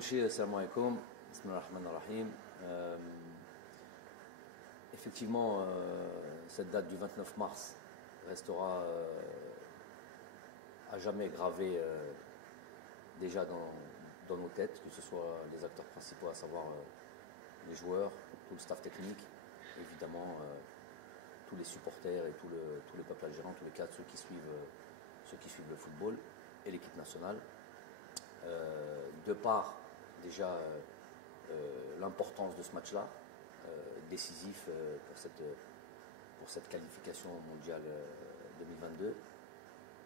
أول شيء السلام عليكم بسم الله الرحمن الرحيم. Effectivement, cette date du 29 mars restera à jamais gravée déjà dans nos têtes, que ce soit les acteurs principaux, à savoir les joueurs, tout le staff technique, évidemment tous les supporters et tout le peuple algérien, tous les cadres, ceux qui suivent le football et l'équipe nationale. De par déjà l'importance de ce match-là, décisif pour cette qualification mondiale 2022,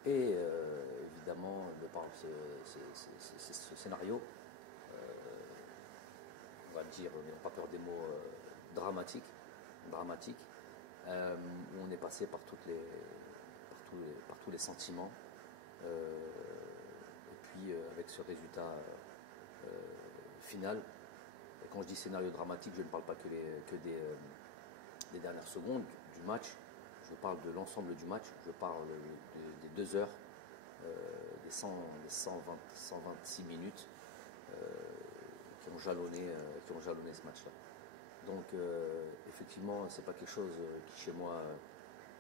et évidemment de par ce scénario, on va dire, n'ayons pas peur des mots, dramatique, où on est passé par tous les sentiments, et puis avec ce résultat final. Et quand je dis scénario dramatique, je ne parle pas que des dernières secondes du match, je parle de l'ensemble du match, je parle des 2 heures, des 126 minutes qui ont jalonné ce match-là. Donc effectivement, c'est pas quelque chose qui chez moi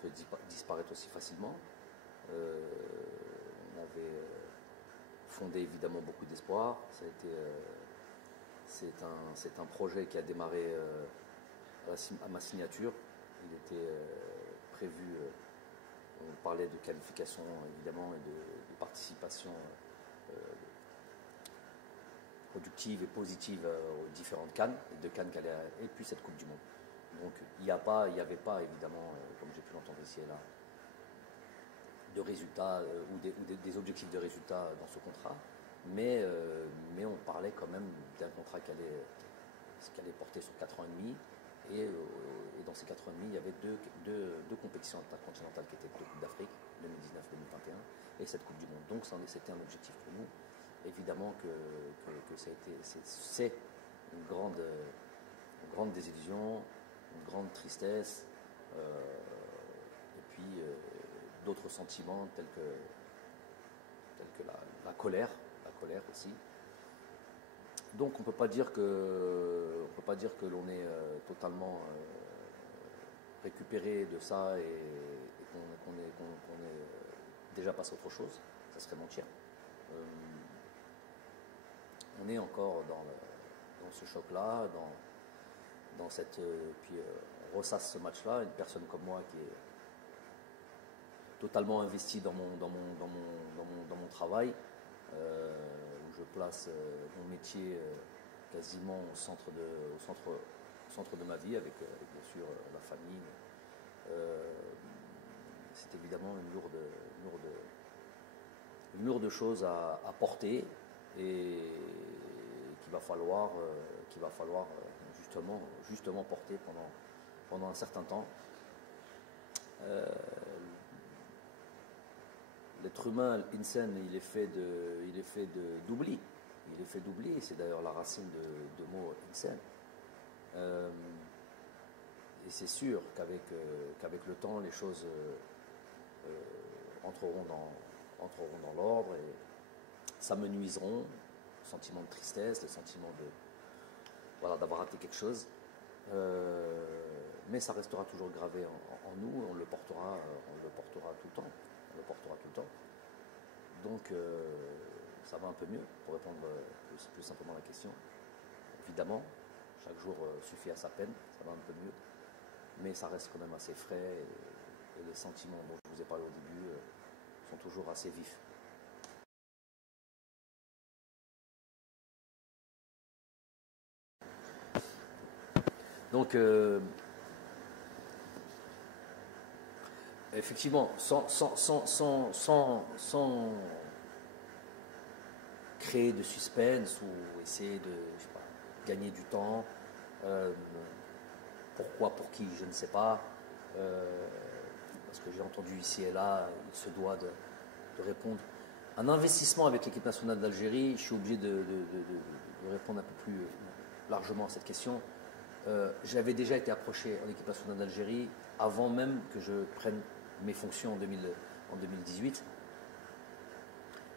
peut disparaître aussi facilement. On avait fondé évidemment beaucoup d'espoir. C'est un projet qui a démarré à ma signature. Il était prévu, on parlait de qualification évidemment et de participation productive et positive aux différentes CAN, et et puis cette Coupe du Monde. Donc il n'y avait pas évidemment, comme j'ai pu l'entendre ici et là, de résultats ou des objectifs de résultats dans ce contrat, mais on parlait quand même d'un contrat qui allait porter sur 4 ans et demi, et dans ces 4 ans et demi, il y avait deux compétitions intercontinentales qui étaient deux Coupes d'Afrique, 2019-2021, et cette Coupe du Monde. Donc c'était un objectif pour nous. Évidemment que c'est une grande désillusion, une grande tristesse, et puis d'autres sentiments tels que la colère aussi. Donc on ne peut pas dire que l'on est totalement récupéré de ça et qu'on est déjà passé à autre chose. Ça serait mentir. On est encore dans ce choc-là, dans cette. Puis on ressasse ce match-là. Une personne comme moi qui est totalement investie dans mon travail, où je place mon métier quasiment au centre de ma vie, avec bien sûr la famille. C'est évidemment une lourde chose à porter, et qu'il va falloir justement porter pendant un certain temps. L'être humain, l'insan, il est fait d'oubli. Il est fait d'oubli, c'est d'ailleurs la racine de mot insan. Et c'est sûr qu'avec le temps, les choses entreront dans l'ordre, et s'amenuiseront, le sentiment de tristesse, le sentiment d'avoir raté quelque chose. Mais ça restera toujours gravé en nous, on le portera tout le temps. Donc ça va un peu mieux, pour répondre plus simplement à la question. Évidemment, chaque jour suffit à sa peine, ça va un peu mieux, mais ça reste quand même assez frais, et les sentiments dont je vous ai parlé au début sont toujours assez vifs. Donc, effectivement, sans créer de suspense ou essayer de gagner du temps, pourquoi, pour qui, je ne sais pas, parce que j'ai entendu ici et là, il se doit de répondre. Un investissement avec l'équipe nationale d'Algérie, je suis obligé de répondre un peu plus largement à cette question. J'avais déjà été approché en équipe nationale d'Algérie avant même que je prenne mes fonctions en 2018.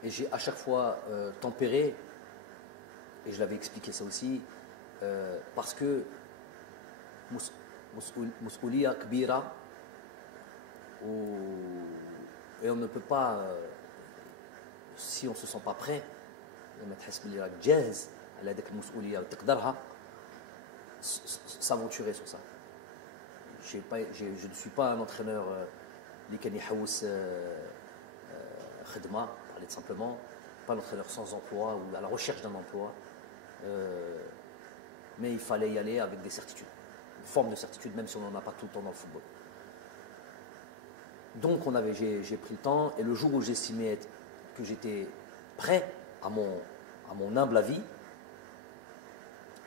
Et j'ai à chaque fois tempéré et je l'avais expliqué ça aussi, parce que مسؤولية كبيرة et on ne peut pas, si on ne se sent pas prêt, لما تحس بلي راك جاهز على هذيك المسؤولية وتقدرها, s'aventurer sur ça. Je ne suis pas un entraîneur اللي كان يحوس خدمة, parler simplement, pas un entraîneur sans emploi ou à la recherche d'un emploi, mais il fallait y aller avec des certitudes, une forme de certitude, même si on n'en a pas tout le temps dans le football. Donc j'ai pris le temps, et le jour où j'estimais que j'étais prêt à mon humble avis,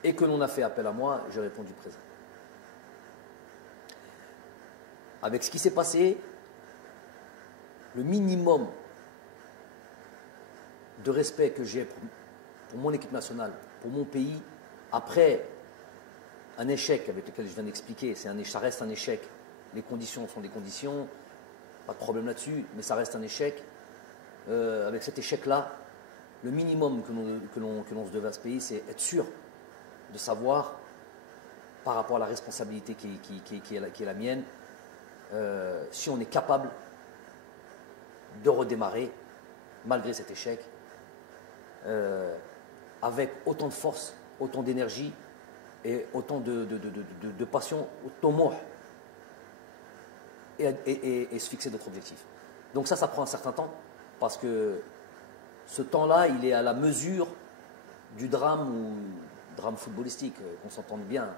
et que l'on a fait appel à moi, j'ai répondu présent. Avec ce qui s'est passé, le minimum de respect que j'ai pour mon équipe nationale, pour mon pays, après un échec avec lequel je viens d'expliquer, ça reste un échec, les conditions sont des conditions, pas de problème là-dessus, mais ça reste un échec. Avec cet échec-là, le minimum que l'on se devait à ce pays, c'est être sûr de savoir, par rapport à la responsabilité qui est la mienne, si on est capable de redémarrer, malgré cet échec, avec autant de force, autant d'énergie et autant de passion, autant et se fixer d'autres objectifs. Donc ça prend un certain temps, parce que ce temps-là, il est à la mesure du drame footballistique, qu'on s'entende bien,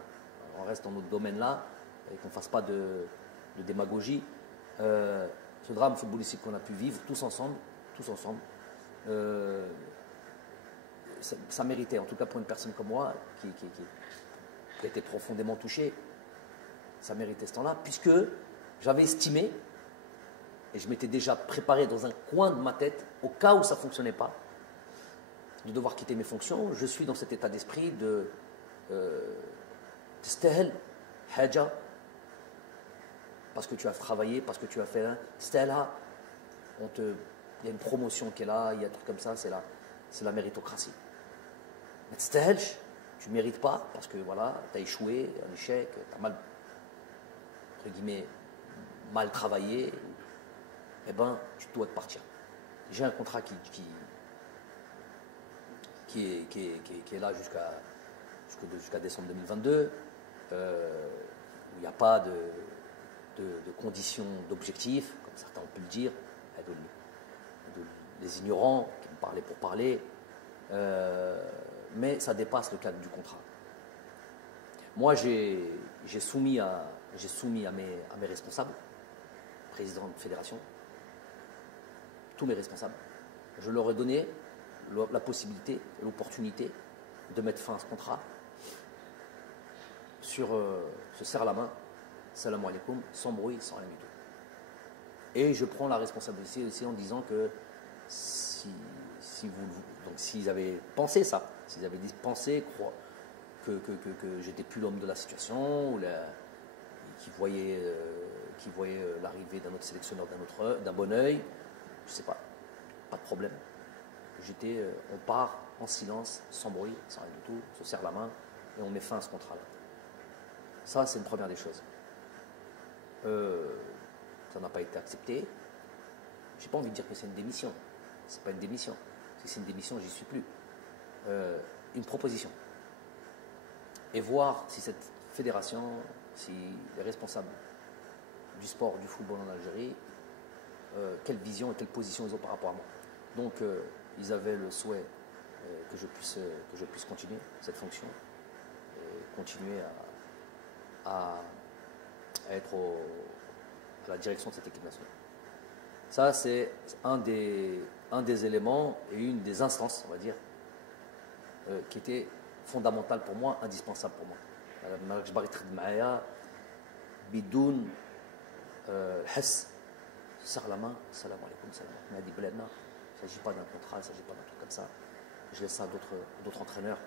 on reste dans notre domaine-là, et qu'on ne fasse pas de démagogie. Ce drame footballistique qu'on a pu vivre tous ensemble, ça méritait, en tout cas pour une personne comme moi, qui a été profondément touchée, ça méritait ce temps-là, puisque j'avais estimé, et je m'étais déjà préparé dans un coin de ma tête, au cas où ça ne fonctionnait pas, de devoir quitter mes fonctions. Je suis dans cet état d'esprit de تستاهل حاجة, parce que tu as travaillé, parce que tu as fait تستاهلها. Il y a une promotion qui est là, il y a un truc comme ça, c'est la méritocratie. Mais تستاهلش, tu ne mérites pas, parce que voilà, tu as échoué, un échec, tu as mal, entre guillemets, mal travaillé, eh ben, tu dois te partir. J'ai un contrat qui est là jusqu'à décembre 2022, où il n'y a pas de conditions d'objectifs, comme certains ont pu le dire, les ignorants qui me parlaient pour parler, mais ça dépasse le cadre du contrat. Moi, j'ai soumis à mes responsables, président de fédération, tous mes responsables, je leur ai donné la possibilité, l'opportunité de mettre fin à ce contrat sur se serre la main, salam alaikum, sans bruit, sans rien du tout. Et je prends la responsabilité aussi en disant que s'ils avaient pensé ça, s'ils avaient pensé que j'étais plus l'homme de la situation, ou qu'ils voyaient l'arrivée d'un autre sélectionneur d'un bon oeil, je ne sais pas de problème. On part en silence, sans bruit, sans rien du tout, on se serre la main et on met fin à ce contrat-là. Ça, c'est une première des choses. Ça n'a pas été accepté. Je n'ai pas envie de dire que c'est une démission. Ce n'est pas une démission. Si c'est une démission, j'y suis plus. Une proposition. Et voir si cette fédération, si les responsables du sport, du football en Algérie, quelle vision et quelle position ils ont par rapport à moi. Donc, ils avaient le souhait que je puisse continuer cette fonction, et continuer à être à la direction de cette équipe nationale. Ça, c'est un des éléments et une des instances, on va dire, qui était fondamentale pour moi, indispensable pour moi. bidoun الحس serre la main, salam alaikum, salam alaikum. Il ne s'agit pas d'un contrat, il ne s'agit pas d'un truc comme ça. Je laisse ça à d'autres entraîneurs,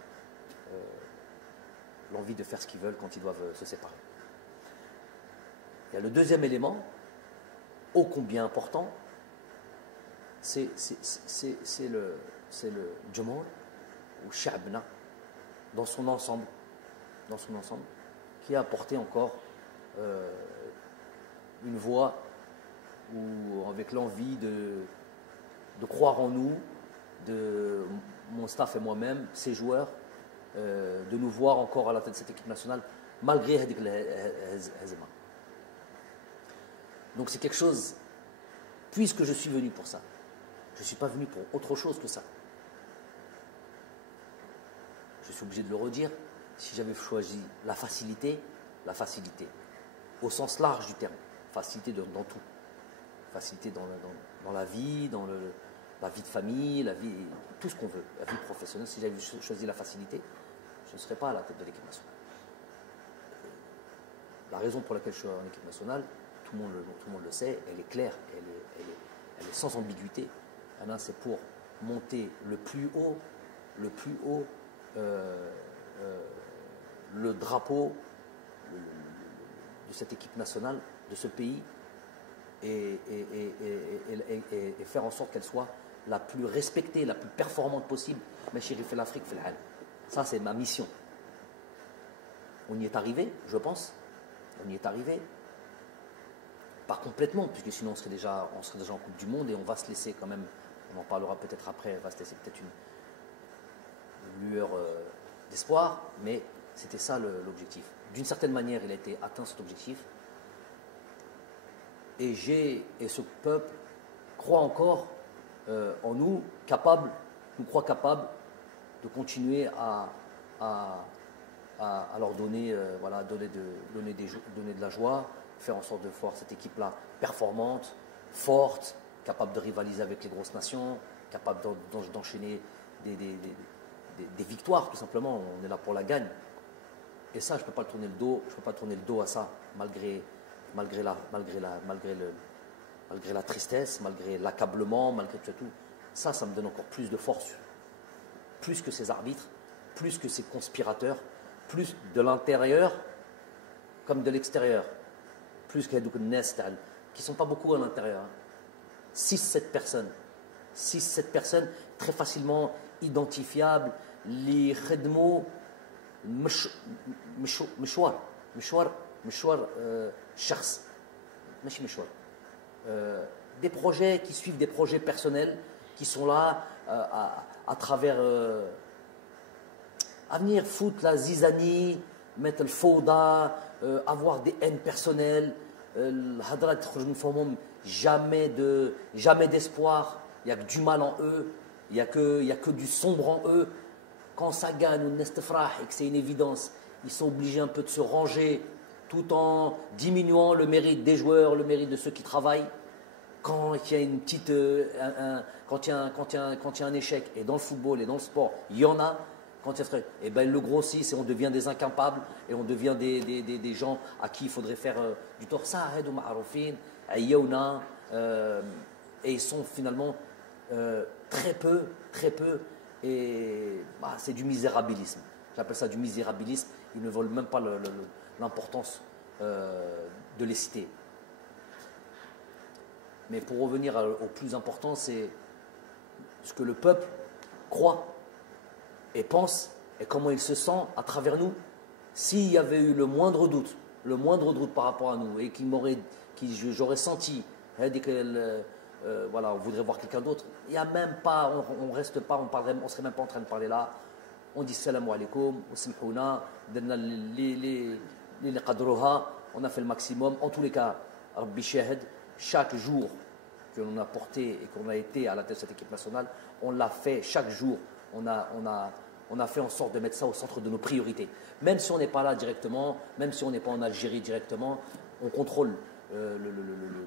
l'envie de faire ce qu'ils veulent quand ils doivent se séparer. Il y a le deuxième élément, ô combien important, c'est le Jumhur, au Sha'bna, dans son ensemble, qui a apporté encore une voix ou avec l'envie de croire en nous, de mon staff et moi-même, ces joueurs, de nous voir encore à la tête de cette équipe nationale, malgré Hadik Hazema. Donc c'est quelque chose, puisque je suis venu pour ça, je ne suis pas venu pour autre chose que ça. Je suis obligé de le redire, si j'avais choisi la facilité, au sens large du terme, facilité dans tout, facilité dans la vie, la vie de famille, la vie, tout ce qu'on veut, la vie professionnelle. Si j'avais choisi la facilité, je ne serais pas à la tête de l'équipe nationale. La raison pour laquelle je suis en équipe nationale, tout le monde le sait, elle est claire, elle est sans ambiguïté. C'est pour monter le plus haut le drapeau de cette équipe nationale, de ce pays, et faire en sorte qu'elle soit la plus respectée, la plus performante possible. Mais chéri, fait l'Afrique, fait l'Al. Ça, c'est ma mission. On y est arrivé, je pense. On y est arrivé. Pas complètement, puisque sinon on serait déjà en Coupe du Monde et on va se laisser quand même, on en parlera peut-être après, on va se laisser peut-être une lueur d'espoir, mais c'était ça l'objectif. D'une certaine manière, il a été atteint cet objectif. Et ce peuple croit encore en nous, nous croit capables de continuer à leur donner, donner de la joie, faire en sorte de voir cette équipe-là performante, forte, capable de rivaliser avec les grosses nations, capable d'enchaîner des victoires, tout simplement. On est là pour la gagne. Et ça, je ne peux pas tourner le dos à ça, malgré la tristesse, malgré l'accablement, malgré tout. Ça me donne encore plus de force, plus que ces arbitres, plus que ces conspirateurs, plus de l'intérieur comme de l'extérieur, plus qu'il y a des Nestal, qui ne sont pas beaucoup à l'intérieur. 6-7 personnes très facilement identifiables, les khedmo, مشوار شخص ماشي مشوار des projets qui suivent des projets personnels qui sont là à travers à venir foutre la zizanie, mettre le fauda, avoir des haines personnelles, jamais d'espoir, il n'y a que du mal en eux, il n'y a que du sombre en eux. Quand ça gagne ou nestefrah et que c'est une évidence, ils sont obligés un peu de se ranger tout en diminuant le mérite des joueurs, le mérite de ceux qui travaillent. Quand il y a une petite, quand il y a un échec, et dans le football et dans le sport, il y en a, quand il y a et ben, ils le grossissent et on devient des incapables et on devient des gens à qui il faudrait faire du tort. Ça, et ils sont finalement très peu, et c'est du misérabilisme. J'appelle ça du misérabilisme. Ils ne veulent même pas l'importance de les citer. Mais pour revenir au plus important, c'est ce que le peuple croit et pense et comment il se sent à travers nous. S'il y avait eu le moindre doute par rapport à nous et j'aurais senti on voudrait voir quelqu'un d'autre, il n'y a même pas, on reste pas, on serait même pas en train de parler là. On dit salam alaikum, on a fait le maximum. En tous les cas, Rabbi Shahid, chaque jour que l'on a porté et qu'on a été à la tête de cette équipe nationale, on l'a fait chaque jour. On a fait en sorte de mettre ça au centre de nos priorités. Même si on n'est pas là directement, même si on n'est pas en Algérie directement, on contrôle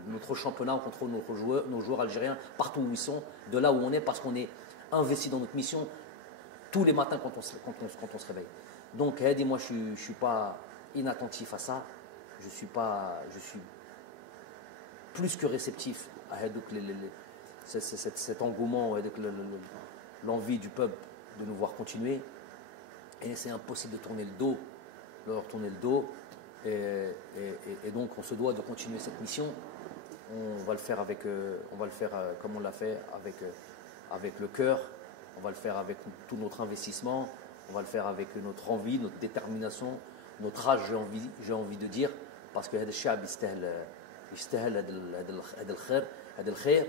notre championnat, on contrôle nos joueurs algériens partout où ils sont, de là où on est, parce qu'on est investi dans notre mission tous les matins quand on se réveille. Donc, moi, je ne suis pas inattentif à ça. Je suis plus que réceptif à cet engouement, l'envie du peuple de nous voir continuer. Et c'est impossible de leur tourner le dos. Et donc, on se doit de continuer cette mission. On va le faire comme on l'a fait, avec le cœur, on va le faire avec tout notre investissement, on va le faire avec notre envie, notre détermination, notre rage, j'ai envie de dire, parce que هذا الشعب يستاهل هذا الخير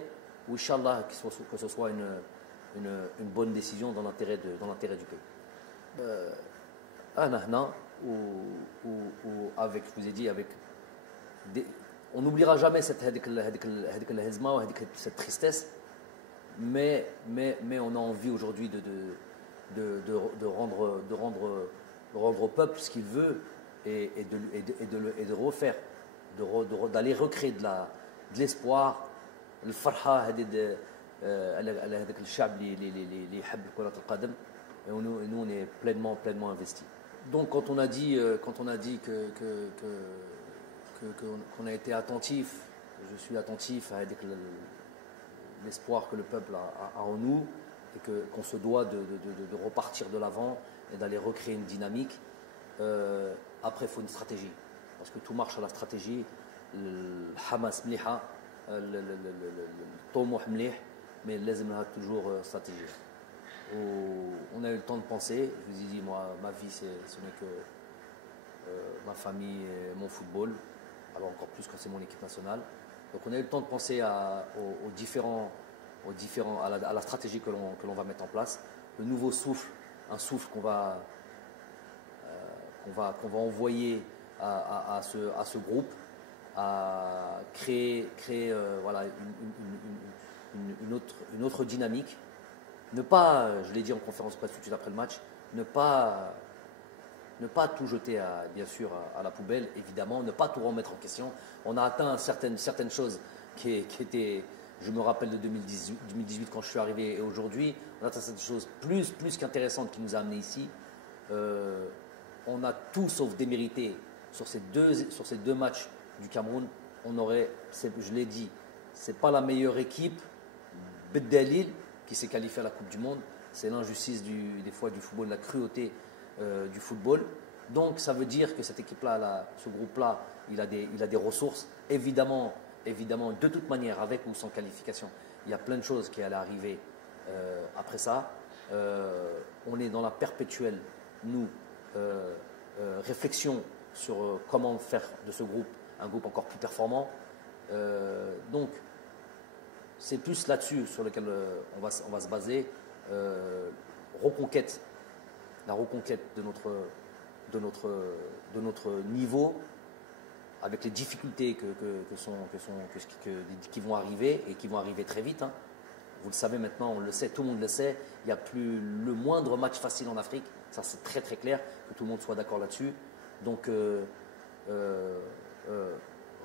وإنشالله que ce soit une bonne décision dans l'intérêt du pays. أنا هنا avec, je vous ai dit, avec on n'oubliera jamais cette tristesse, mais on a envie aujourd'hui de rendre au peuple ce qu'il veut et de refaire, d'aller recréer de l'espoir, le farha على هذاك الشعب اللي يحب كرة القدم. Et nous on est pleinement investis. Donc quand on a dit qu'on a été attentif, je suis attentif avec l'espoir que le peuple a en nous et qu'on se doit de repartir de l'avant et d'aller recréer une dynamique. Après, il faut une stratégie, parce que tout marche à la stratégie. Le Hamas mliha, le Tomouh mlih, mais l'Ezmha toujours stratégie. On a eu le temps de penser. Je vous ai dit, moi, ma vie, ce n'est que ma famille et mon football, alors encore plus quand c'est mon équipe nationale. Donc on a eu le temps de penser à la stratégie que l'on va mettre en place. Le nouveau souffle, un souffle qu'on va envoyer à ce groupe, à créer voilà, une autre dynamique. Ne pas, je l'ai dit en conférence presse tout de suite après le match, ne pas tout jeter bien sûr à la poubelle, évidemment, ne pas tout remettre en question. On a atteint certaines choses qui étaient, je me rappelle de 2018 quand je suis arrivé et aujourd'hui, on a atteint certaines choses plus qu'intéressantes qui nous a amenés ici. On a tout sauf démérité sur ces deux matchs du Cameroun. Je l'ai dit, c'est pas la meilleure équipe, Beddalil, qui s'est qualifiée à la Coupe du Monde. C'est l'injustice des fois du football, la cruauté du football. Donc ça veut dire que cette équipe-là, ce groupe-là, il a des ressources. Évidemment, de toute manière, avec ou sans qualification, il y a plein de choses qui allaient arriver après ça. On est dans la perpétuelle, réflexion sur comment faire de ce groupe un groupe encore plus performant. Donc, c'est plus là-dessus sur lequel on va se baser. La reconquête de notre niveau, avec les difficultés qui vont arriver et qui vont arriver très vite. Hein. Vous le savez maintenant, on le sait, tout le monde le sait. Il n'y a plus le moindre match facile en Afrique. Ça, c'est très très clair, que tout le monde soit d'accord là-dessus. Donc,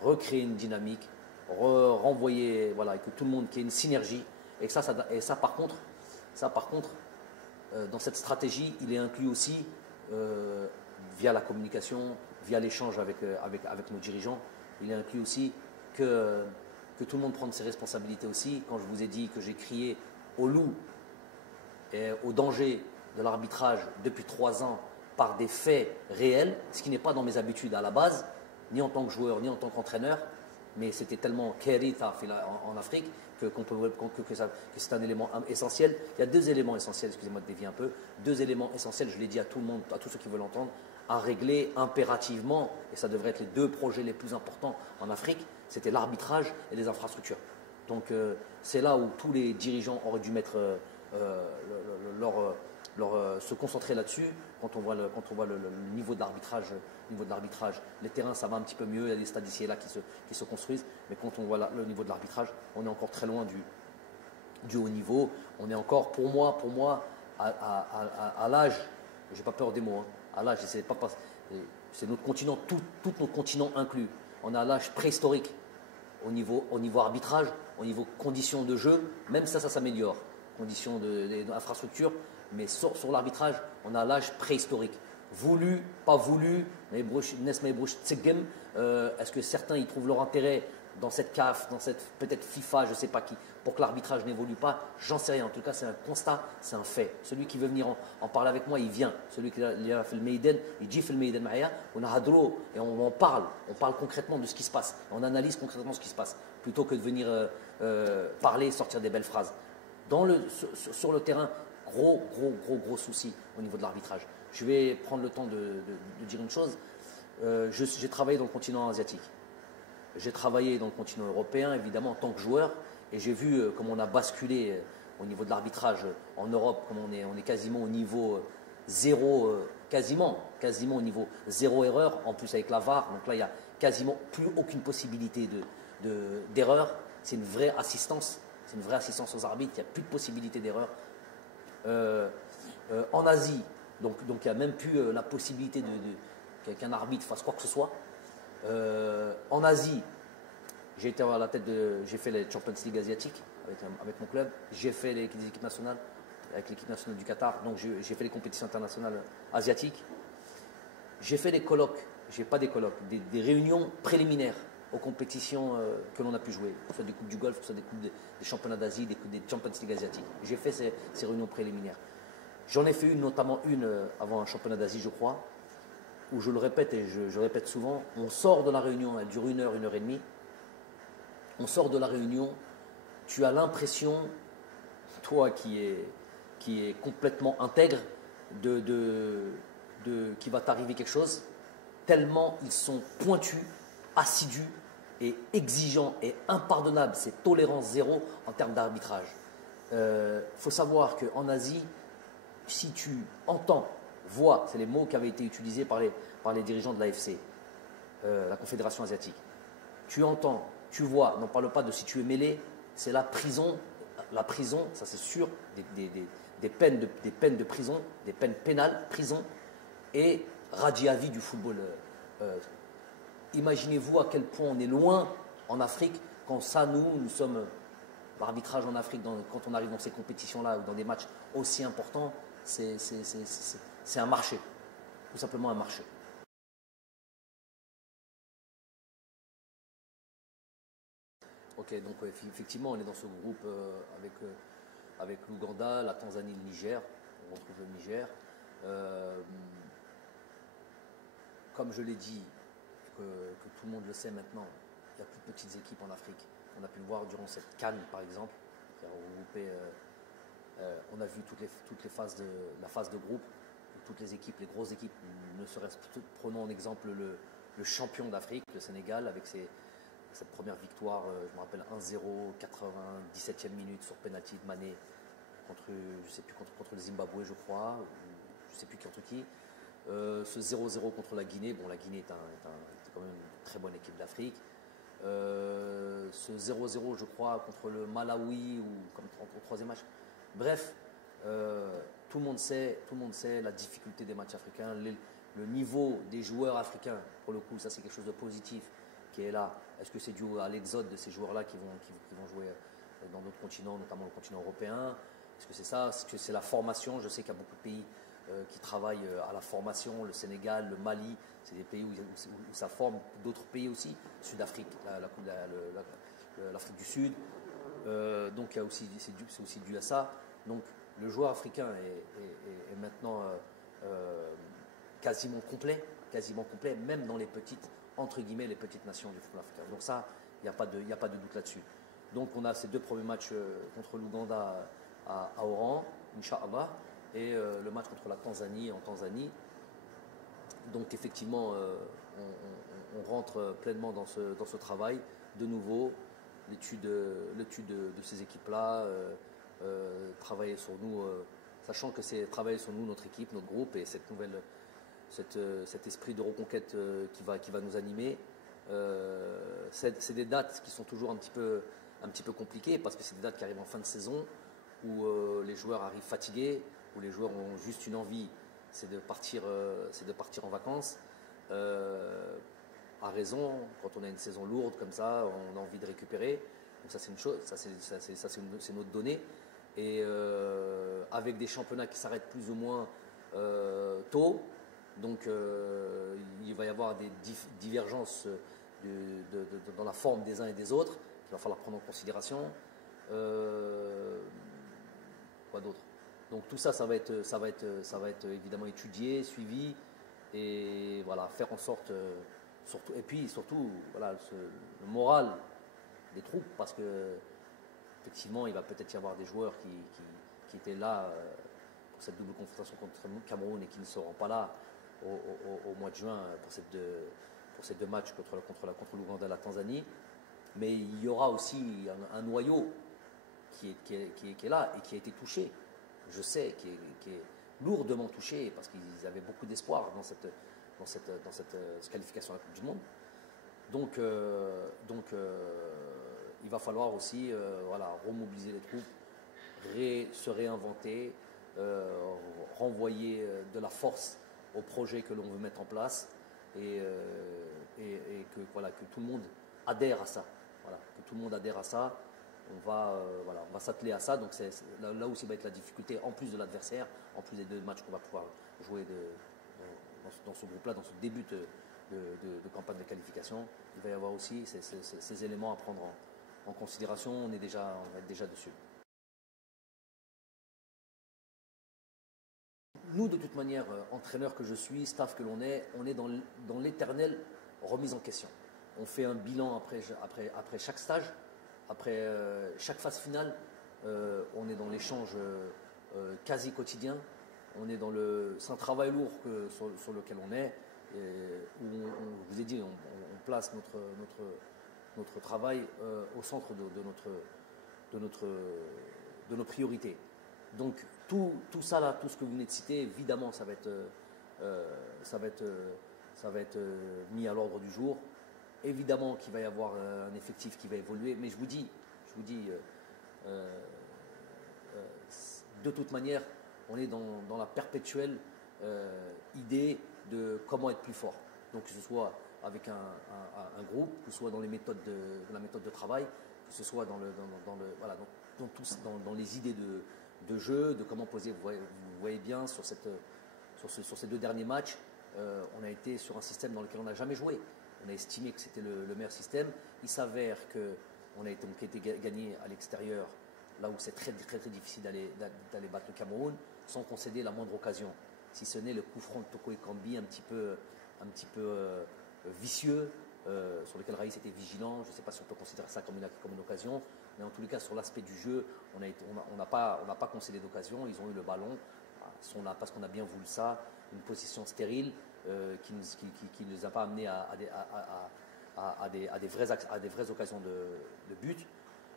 recréer une dynamique, renvoyer, voilà, que tout le monde, qu'il y ait une synergie. Et ça par contre, dans cette stratégie, il est inclus aussi via la communication, via l'échange avec nos dirigeants. Il est inclus aussi que tout le monde prenne ses responsabilités aussi. Quand je vous ai dit que j'ai crié au loup et au danger de l'arbitrage depuis 3 ans par des faits réels, ce qui n'est pas dans mes habitudes à la base, ni en tant que joueur, ni en tant qu'entraîneur, mais c'était tellement kéritha en Afrique que c'est un élément essentiel. Il y a 2 éléments essentiels, excusez-moi de dévier un peu, 2 éléments essentiels, je l'ai dit à tout le monde, à tous ceux qui veulent l'entendre, à régler impérativement, et ça devrait être les 2 projets les plus importants en Afrique, c'était l'arbitrage et les infrastructures. Donc c'est là où tous les dirigeants auraient dû mettre se concentrer là-dessus. Quand on voit le niveau de l'arbitrage, les terrains ça va un petit peu mieux, il y a des stades ici et là qui se construisent, mais quand on voit le niveau de l'arbitrage, on est encore très loin du haut niveau. On est encore, pour moi, à l'âge, j'ai pas peur des mots, hein, à l'âge, c'est notre continent, tout notre continent inclus. On est à l'âge préhistorique au niveau arbitrage, au niveau conditions de jeu, même ça s'améliore, conditions d'infrastructure. Mais sur l'arbitrage, on a l'âge préhistorique. Voulu, pas voulu, est-ce que certains y trouvent leur intérêt dans cette CAF, dans cette peut-être FIFA, je ne sais pas qui, pour que l'arbitrage n'évolue pas? J'en sais rien. En tout cas, c'est un constat, c'est un fait. Celui qui veut venir en parler avec moi, il vient. Celui qui a fait le Meiden, il dit fait le Meiden Maya, on a Hadro et on parle concrètement de ce qui se passe. On analyse concrètement ce qui se passe, plutôt que de venir parler, sortir des belles phrases. Sur le terrain, gros souci au niveau de l'arbitrage. Je vais prendre le temps de dire une chose. J'ai travaillé dans le continent asiatique. J'ai travaillé dans le continent européen, évidemment, en tant que joueur. Et j'ai vu comment on a basculé au niveau de l'arbitrage en Europe, comme on est quasiment au niveau zéro, quasiment au niveau zéro erreur, en plus avec la VAR. Donc là, il n'y a quasiment plus aucune possibilité d'erreur. C'est une vraie assistance. C'est une vraie assistance aux arbitres. Il n'y a plus de possibilité d'erreur. En Asie, donc il n'y a même plus la possibilité qu'un arbitre fasse quoi que ce soit. En Asie, j'ai été à la tête j'ai fait les Champions League asiatiques avec mon club. J'ai fait les équipes nationales avec l'équipe nationale du Qatar. Donc j'ai fait les compétitions internationales asiatiques. J'ai fait des colloques, pas des colloques, des réunions préliminaires aux compétitions que l'on a pu jouer, que ce soit des coupes du Golfe, que ce soit des coupes des championnats d'Asie, des Champions League asiatiques. J'ai fait ces réunions préliminaires. J'en ai fait notamment une avant un championnat d'Asie, je crois, où je le répète et je répète souvent, on sort de la réunion, elle dure 1 heure, 1 heure et demie. On sort de la réunion, tu as l'impression, toi qui est complètement intègre, qu'il va t'arriver quelque chose, tellement ils sont pointus, assidus et exigeants et impardonnables. C'est tolérance zéro en termes d'arbitrage. Faut savoir qu'en Asie, si tu entends, vois, c'est les mots qui avaient été utilisés par les dirigeants de l'AFC, la Confédération asiatique. Tu entends, tu vois, n'en parle pas de si tu es mêlé, c'est la prison. La prison, ça c'est sûr, des peines de prison, des peines pénales, prison et radis à vie du football. Imaginez-vous à quel point on est loin en Afrique quand ça, nous sommes l'arbitrage en Afrique, quand on arrive dans ces compétitions-là ou dans des matchs aussi importants, c'est un marché, tout simplement un marché. Ok, donc effectivement, on est dans ce groupe avec l'Ouganda, la Tanzanie, le Niger. On retrouve le Niger. Comme je l'ai dit, que tout le monde le sait maintenant, il y a plus de petites équipes en Afrique. On a pu le voir durant cette CAN, par exemple, qui a regroupé. On a vu toutes les phases la phase de groupe, toutes les équipes, les grosses équipes, ne serait-ce que prenons en exemple le champion d'Afrique, le Sénégal, avec cette première victoire, je me rappelle 1-0, 97e minute sur penalty de Mané contre le Zimbabwe, je crois, je ne sais plus contre qui. Ce 0-0 contre la Guinée, bon, la Guinée est quand même une très bonne équipe d'Afrique. Ce 0-0, je crois, contre le Malawi ou comme au troisième match. Bref, tout le monde sait la difficulté des matchs africains, le niveau des joueurs africains. Pour le coup, ça c'est quelque chose de positif qui est là. Est-ce que c'est dû à l'exode de ces joueurs-là qui vont jouer dans d'autres continents, notamment le continent européen? Est-ce que c'est ça? Est-ce que c'est la formation? Je sais qu'il y a beaucoup de pays qui travaillent à la formation, le Sénégal, le Mali, c'est des pays où ça forme, d'autres pays aussi, Sud-Afrique, l'Afrique du Sud. Donc c'est aussi dû à ça. Donc le joueur africain est maintenant quasiment complet, même dans les petites, entre guillemets, les petites nations du football africain. Donc ça, il n'y a pas de doute là-dessus. Donc on a ces 2 premiers matchs contre l'Ouganda à Oran, Inch'Allah, et le match contre la Tanzanie en Tanzanie. Donc effectivement, on rentre pleinement dans ce travail. De nouveau, l'étude de ces équipes-là, travailler sur nous, sachant que c'est travailler sur nous, notre équipe, notre groupe, et cet esprit de reconquête qui va nous animer. C'est des dates qui sont toujours un petit peu compliquées, parce que c'est des dates qui arrivent en fin de saison, où les joueurs arrivent fatigués, où les joueurs ont juste une envie, c'est de partir en vacances. À raison, quand on a une saison lourde comme ça, on a envie de récupérer. Donc ça c'est une chose, c'est notre donnée. Et avec des championnats qui s'arrêtent plus ou moins tôt, donc il va y avoir des divergences dans la forme des uns et des autres qu'il va falloir prendre en considération. Quoi d'autre? Donc tout ça, ça va être évidemment étudié, suivi, et voilà, faire en sorte, surtout, et puis surtout, voilà, le moral des troupes, parce que effectivement, il va peut-être y avoir des joueurs qui étaient là cette double confrontation contre Cameroun et qui ne seront pas là au mois de juin pour ces deux matchs contre l'Ouganda et la Tanzanie. Mais il y aura aussi un noyau qui est là et qui a été touché, je sais, qui est lourdement touché parce qu'ils avaient beaucoup d'espoir dans cette qualification à la Coupe du Monde. Donc, il va falloir aussi remobiliser les troupes, se réinventer, renvoyer de la force au projet que l'on veut mettre en place et que tout le monde adhère à ça. Voilà, que tout le monde adhère à ça. On va s'atteler à ça. Donc c'est là aussi va être la difficulté, en plus de l'adversaire, en plus des deux matchs qu'on va pouvoir jouer dans ce groupe-là, dans ce début de campagne de qualification. Il va y avoir aussi ces éléments à prendre en considération. On va être déjà dessus. Nous, de toute manière, entraîneur que je suis, staff que l'on est, on est dans l'éternelle remise en question. On fait un bilan après chaque stage, après chaque phase finale. On est dans l'échange quasi quotidien. C'est un travail lourd sur lequel on est. Où je vous ai dit, on place notre travail au centre de nos priorités. Donc tout ça là, tout ce que vous venez de citer, évidemment, ça va être mis à l'ordre du jour. Évidemment qu'il va y avoir un effectif qui va évoluer, mais je vous dis, de toute manière, on est dans la perpétuelle idée de comment être plus fort. Donc que ce soit avec un groupe, que ce soit dans la méthode de travail, que ce soit dans les idées de jeu, de comment poser. Vous voyez bien sur ces deux derniers matchs, on a été sur un système dans lequel on n'a jamais joué. On a estimé que c'était le meilleur système. Il s'avère qu'on a été gagné à l'extérieur, là où c'est très, très, très difficile d'aller battre le Cameroun, sans concéder la moindre occasion. Si ce n'est le coup franc de Toko Ekambi un petit peu vicieux, sur lequel Raïs était vigilant. Je ne sais pas si on peut considérer ça comme une occasion, mais en tous les cas, sur l'aspect du jeu, on n'a pas concédé d'occasion. Ils ont eu le ballon, parce qu'on a bien voulu ça, une position stérile qui ne nous a pas amené à des vraies occasions de but.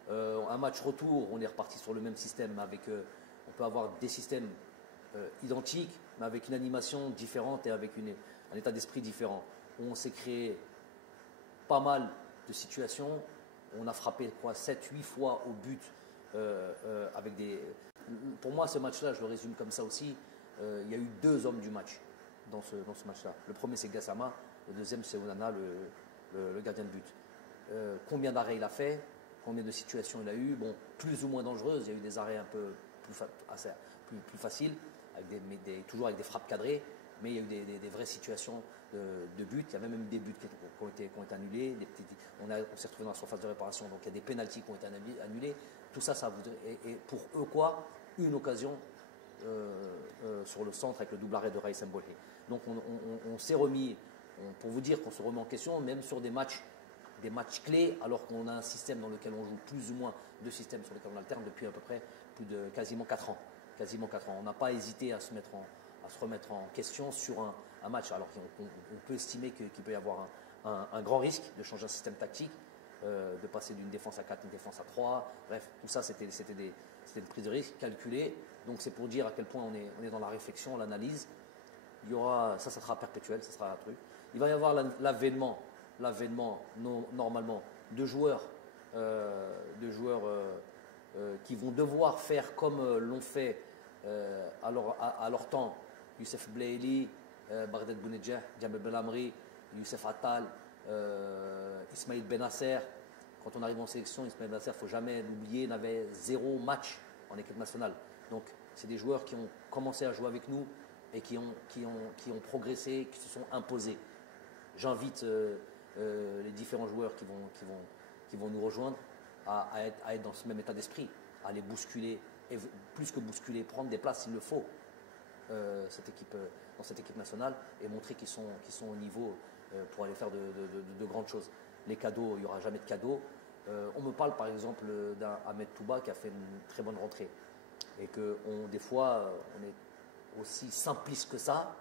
Un match retour, on est reparti sur le même système, on peut avoir des systèmes identiques, mais avec une animation différente et avec un état d'esprit différent. On s'est créé pas mal de situations. On a frappé 7-8 fois au but Pour moi, ce match-là, je le résume comme ça aussi. Il y a eu deux hommes du match dans ce match-là. Le premier, c'est Gassama. Le deuxième, c'est Onana, le gardien de but. Combien d'arrêts il a fait? Combien de situations il a eu? Bon, plus ou moins dangereuses. Il y a eu des arrêts un peu plus faciles, toujours avec des frappes cadrées. Mais il y a eu des vraies situations de but. Il y a même eu des buts qui ont été annulés. On s'est retrouvé dans la surface de réparation. Donc il y a des pénaltys qui ont été annulés. Tout ça, et pour eux quoi? Une occasion sur le centre avec le double arrêt de Raïs Mbolé. Donc on s'est remis, pour vous dire qu'on se remet en question, même sur des matchs clés, alors qu'on a un système dans lequel on joue plus ou moins deux systèmes sur lesquels on alterne depuis à peu près quasiment 4 ans. On n'a pas hésité à se remettre en question sur un match, alors qu'on peut estimer qu'il peut y avoir un grand risque de changer un système tactique, de passer d'une défense à 4 à une défense à 3. Bref, tout ça, c'était une prise de risque calculée. Donc c'est pour dire à quel point on est dans la réflexion, l'analyse. Il y aura, ça sera perpétuel, ça sera un truc. Il va y avoir l'avènement normalement de joueurs qui vont devoir faire comme l'ont fait à leur temps Youssef Blaili, Baghdad Bounedjah, Djabel Belamri, Youssef Attal, Ismaïl Benasser. Quand on arrive en sélection, Ismaïl Benasser, il ne faut jamais l'oublier, n'avait 0 match en équipe nationale. Donc c'est des joueurs qui ont commencé à jouer avec nous et qui ont progressé, qui se sont imposés. J'invite les différents joueurs qui vont nous rejoindre à être dans ce même état d'esprit, à les bousculer, et plus que bousculer, prendre des places s'il le faut dans cette équipe nationale et montrer qu'ils sont au niveau pour aller faire de grandes choses. Les cadeaux, il n'y aura jamais de cadeaux. On me parle par exemple d'un Ahmed Touba qui a fait une très bonne rentrée et que des fois aussi simpliste que ça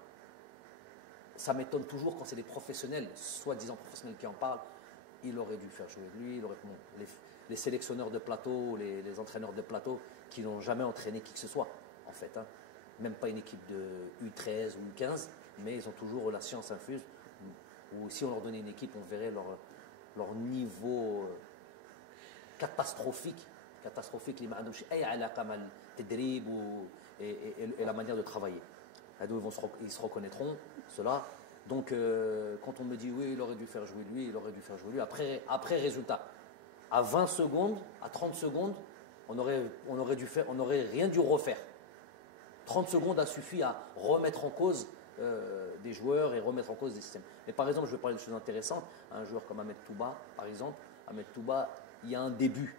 m'étonne toujours quand c'est des professionnels, soi-disant professionnels qui en parlent. Il aurait dû faire jouer lui, les sélectionneurs de plateau, les entraîneurs de plateau qui n'ont jamais entraîné qui que ce soit, en fait. Hein. Même pas une équipe de U13 ou U15, mais ils ont toujours la science infuse. Ou si on leur donnait une équipe, on verrait leur niveau catastrophique, et la manière de travailler. Ils se reconnaîtront, cela. Donc, quand on me dit oui, il aurait dû faire jouer lui, il aurait dû faire jouer lui, après résultat, à 20 secondes, à 30 secondes, on n'aurait rien dû refaire. 30 secondes a suffi à remettre en cause des joueurs et remettre en cause des systèmes. Mais par exemple, je vais parler de choses intéressantes. Un joueur comme Ahmed Touba, par exemple, Ahmed Touba, il y a un début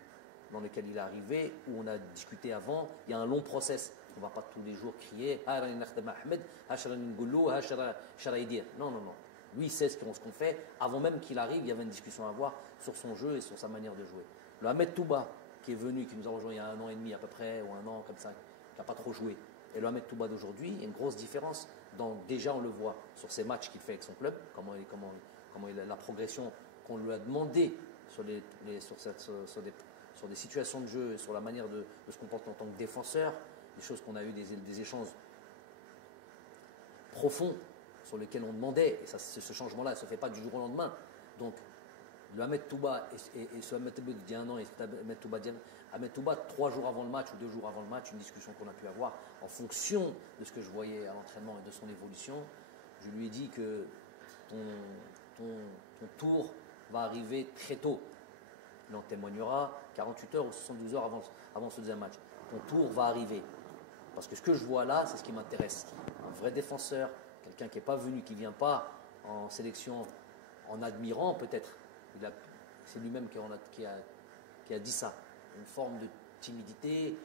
dans lequel il est arrivé, où on a discuté avant, il y a un long process. On ne va pas tous les jours crier « Non, non, non. Lui, il sait ce qu'on fait. Avant même qu'il arrive, il y avait une discussion à avoir sur son jeu et sur sa manière de jouer. Le Ahmed Touba, qui est venu, qui nous a rejoint il y a 1 an et demi à peu près, ou 1 an comme ça, qui n'a pas trop joué, et le Ahmed Touba d'aujourd'hui, il y a une grosse différence. Déjà, on le voit sur ses matchs qu'il fait avec son club, la progression qu'on lui a demandé sur des situations de jeu, sur la manière de se comporter en tant que défenseur, des choses qu'on a eu des échanges profonds sur lesquels on demandait, et ce changement-là ne se fait pas du jour au lendemain. Donc, le Ahmed Touba et ce Ahmed Touba d'il y a 1 an et Ahmed Touba 3 jours avant le match ou 2 jours avant le match, une discussion qu'on a pu avoir en fonction de ce que je voyais à l'entraînement et de son évolution, je lui ai dit que ton tour va arriver très tôt. Il en témoignera 48 heures ou 72 heures avant ce deuxième match. Ton tour va arriver. Parce que ce que je vois là, c'est ce qui m'intéresse. Un vrai défenseur, quelqu'un qui n'est pas venu, qui ne vient pas en sélection en admirant peut-être. C'est lui-même qui a dit ça. Une forme de timidité, et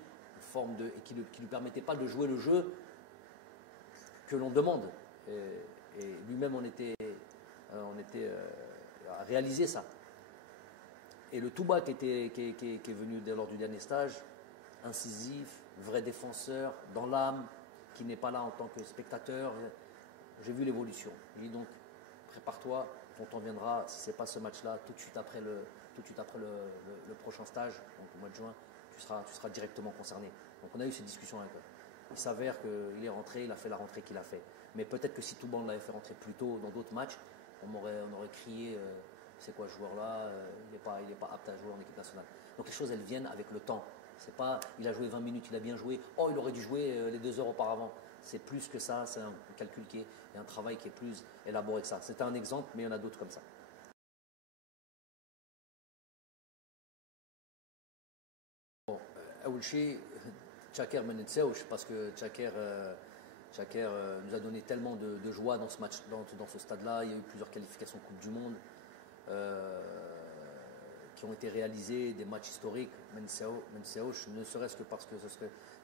qui ne lui permettait pas de jouer le jeu que l'on demande. Et lui-même a réalisé ça. Et le Touba qui est venu lors du dernier stage, incisif, vrai défenseur, dans l'âme, qui n'est pas là en tant que spectateur, j'ai vu l'évolution. Je lui dis donc, prépare-toi, ton temps viendra, si ce n'est pas ce match-là, tout de suite après le prochain stage, donc au mois de juin, tu seras directement concerné. Donc on a eu cette discussion avec eux. Il s'avère qu'il est rentré, il a fait la rentrée qu'il a fait. Mais peut-être que si Touba l'avait fait rentrer plus tôt dans d'autres matchs, on aurait crié c'est quoi ce joueur-là, il n'est pas apte à jouer en équipe nationale. Donc les choses, elles viennent avec le temps. C'est pas, il a joué 20 minutes, il a bien joué, oh, il aurait dû jouer les 2 heures auparavant. C'est plus que ça, c'est un calcul et un travail qui est plus élaboré que ça. C'est un exemple, mais il y en a d'autres comme ça. Bon, أول شيء Tchaker ما ننساوش parce que Tchaker nous a donné tellement de joie dans ce match, dans ce stade-là. Il y a eu plusieurs qualifications Coupe du Monde qui ont été réalisées, des matchs historiques. Menseauch, ne serait-ce que parce que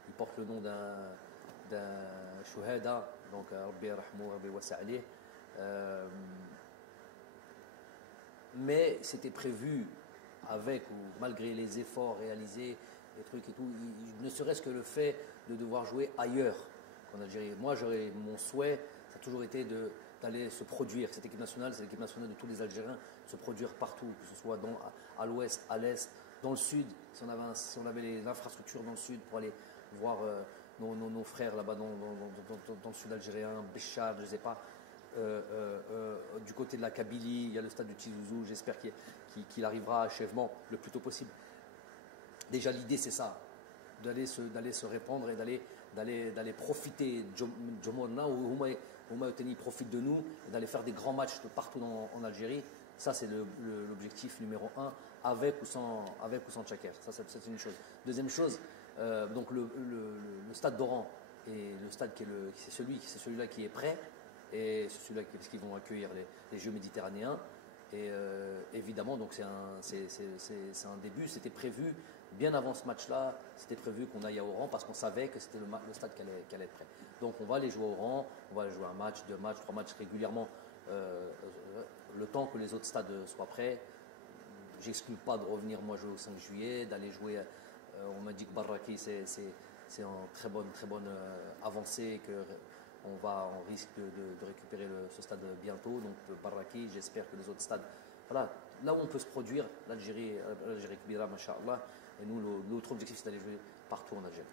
il porte le nom d'un Chouhada, donc Rabbi Rahmou, Rabbi Wassa alayh. Mais c'était prévu avec ou malgré les efforts réalisés, les trucs et tout, ne serait-ce que le fait de devoir jouer ailleurs qu'en Algérie. Moi, mon souhait, ça a toujours été d'aller se produire. Cette équipe nationale, c'est l'équipe nationale de tous les Algériens, se produire partout, que ce soit à l'ouest, à l'est, dans le sud, si on avait les infrastructures dans le sud pour aller voir nos frères là-bas dans le sud algérien, Béchar, je ne sais pas. Du côté de la Kabylie, il y a le stade de Tizouzou, j'espère qu'il arrivera à achèvement le plus tôt possible. Déjà l'idée c'est ça, d'aller se répandre et d'aller profiter de Jomorna ou Oumaïoteni profite de nous et d'aller faire des grands matchs de partout en Algérie. Ça c'est l'objectif numéro 1, avec ou sans Tchaker. Ça c'est une chose. Deuxième chose, donc le stade d'Oran et le stade c'est celui-là qui est prêt. Et c'est celui-là qui vont accueillir les Jeux méditerranéens. Et évidemment, donc c'est un début. C'était prévu, bien avant ce match-là, c'était prévu qu'on aille à Oran parce qu'on savait que c'était le stade qui allait être prêt. Donc on va aller jouer à Oran, on va aller jouer 1 match, 2 matchs, 3 matchs régulièrement, le temps que les autres stades soient prêts. J'exclus pas de revenir moi jouer au 5 juillet, d'aller jouer, on m'a dit que Barraki c'est en très bonne avancée que on risque de récupérer ce stade bientôt. Donc Barraki, j'espère que les autres stades, voilà, là où on peut se produire, l'Algérie Kbira, Masha'Allah, et nous, l'autre objectif, c'est d'aller jouer partout en Algérie.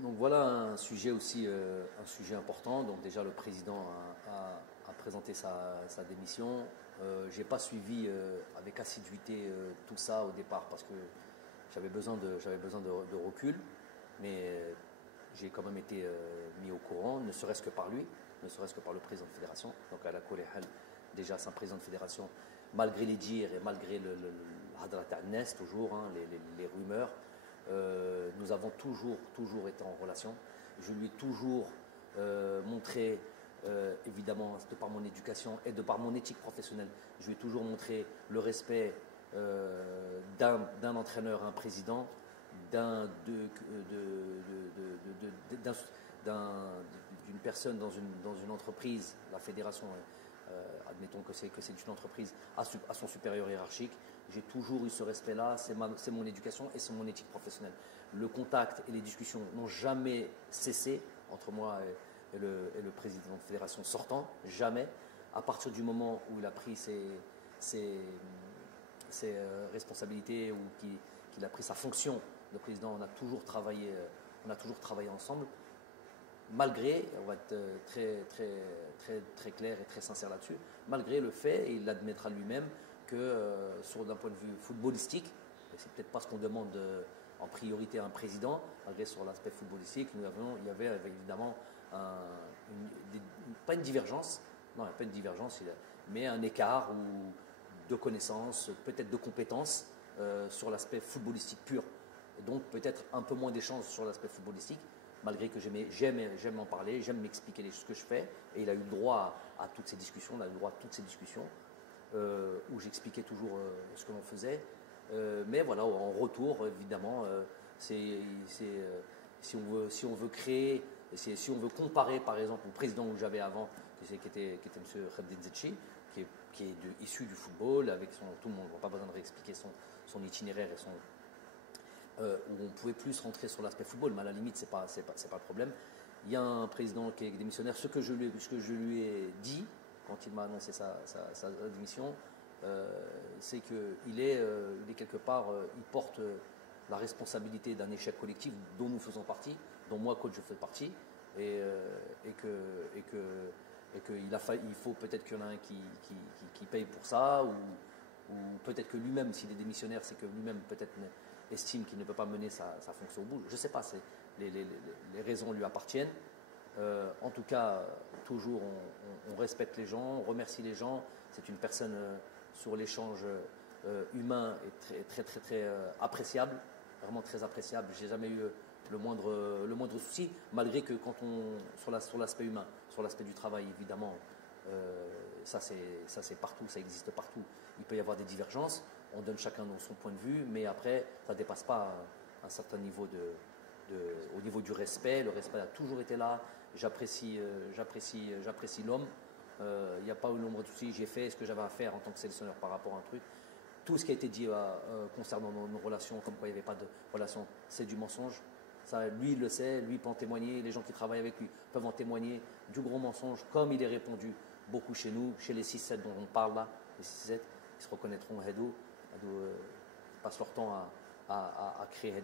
Donc voilà un sujet aussi un sujet important. Donc déjà le président a présenté sa démission. Je n'ai pas suivi avec assiduité tout ça au départ parce que j'avais besoin de recul, mais j'ai quand même été mis au courant, ne serait-ce que par lui, ne serait-ce que par le président de fédération. Donc à la Koléhal, déjà c'est un président de fédération, malgré les dires et malgré le Hadrat al-Nes, toujours, hein, les rumeurs, nous avons toujours été en relation. Je lui ai toujours montré, évidemment, de par mon éducation et de par mon éthique professionnelle, je lui ai toujours montré le respect d'un entraîneur, un président, d'une personne dans une entreprise, la fédération, admettons que c'est une entreprise, à son supérieur hiérarchique. J'ai toujours eu ce respect-là, c'est mon éducation et c'est mon éthique professionnelle. Le contact et les discussions n'ont jamais cessé entre moi et le président de fédération sortant, jamais. À partir du moment où il a pris ses responsabilités ou qu'il a pris sa fonction de président, on a toujours travaillé ensemble. Malgré, on va être très clair et très sincère là-dessus, malgré le fait, et il l'admettra lui-même, que d'un point de vue footballistique, et c'est peut-être pas ce qu'on demande en priorité à un président, malgré sur l'aspect footballistique, il y avait évidemment pas une divergence, non, il n'y a pas une divergence, mais un écart de connaissances, peut-être de compétences sur l'aspect footballistique pur. Et donc peut-être un peu moins d'échanges sur l'aspect footballistique, malgré que j'aime en parler, j'aime m'expliquer ce que je fais. Et il a eu le droit à toutes ces discussions, où j'expliquais toujours ce que l'on faisait. Mais voilà, en retour, évidemment, si on veut créer, si on veut comparer par exemple au président que j'avais avant, qui était M. Khaddin Zetchi, qui est issu du football, avec tout le monde, on n'a pas besoin de réexpliquer son itinéraire et où on pouvait plus rentrer sur l'aspect football, mais à la limite, c'est pas le problème. Il y a un président qui est démissionnaire. Ce que je lui ai dit quand il m'a annoncé sa démission, c'est qu'il est quelque part, il porte la responsabilité d'un échec collectif dont nous faisons partie, dont moi, coach, je fais partie, et il faut peut-être qu'il y en a un qui paye pour ça, ou peut-être que lui-même, s'il est démissionnaire, c'est que lui-même peut-être estime qu'il ne peut pas mener sa fonction au bout. Je ne sais pas, les raisons lui appartiennent. En tout cas, toujours on respecte les gens, on remercie les gens. C'est une personne sur l'échange humain et très appréciable, vraiment très appréciable. J'ai jamais eu le moindre souci, malgré que sur l'aspect humain, sur l'aspect du travail, évidemment, ça c'est partout, ça existe partout. Il peut y avoir des divergences, on donne chacun son point de vue, mais après, ça ne dépasse pas un certain niveau au niveau du respect. Le respect a toujours été là. J'apprécie l'homme. Il n'y a pas eu l'ombre de souci. J'ai fait ce que j'avais à faire en tant que sélectionneur par rapport à un truc. Tout ce qui a été dit concernant nos relations, comme quoi il n'y avait pas de relation, c'est du mensonge. Ça, lui, il le sait, lui peut en témoigner, les gens qui travaillent avec lui peuvent en témoigner. Du gros mensonge, comme il est répondu beaucoup chez nous, chez les 6-7 dont on parle là, les 6-7, ils se reconnaîtront. Hedou passent leur temps à créer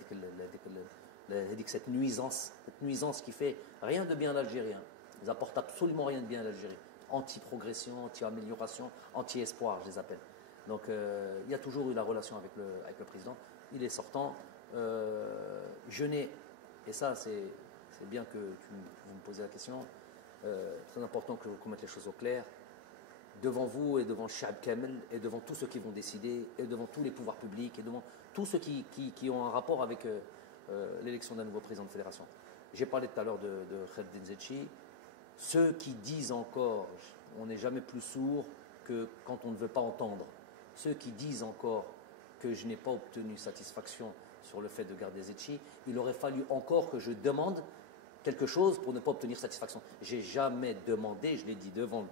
cette nuisance qui fait rien de bien à l'Algérie. Ils apportent absolument rien de bien à l'Algérie. Anti-progression, anti-amélioration, anti-espoir, je les appelle. Donc il y a toujours eu la relation avec le président. Il est sortant. Je n'ai, et ça c'est bien que vous me posez la question, très important que vous mette les choses au clair, devant vous et devant Shab Kamel et devant tous ceux qui vont décider et devant tous les pouvoirs publics et devant tous ceux qui ont un rapport avec l'élection d'un nouveau président de fédération. J'ai parlé tout à l'heure de Khaddin Zetchi. Ceux qui disent encore, on n'est jamais plus sourd que quand on ne veut pas entendre. Ceux qui disent encore que je n'ai pas obtenu satisfaction sur le fait de garder Zetchi, il aurait fallu encore que je demande quelque chose pour ne pas obtenir satisfaction. J'ai jamais demandé, je l'ai dit devant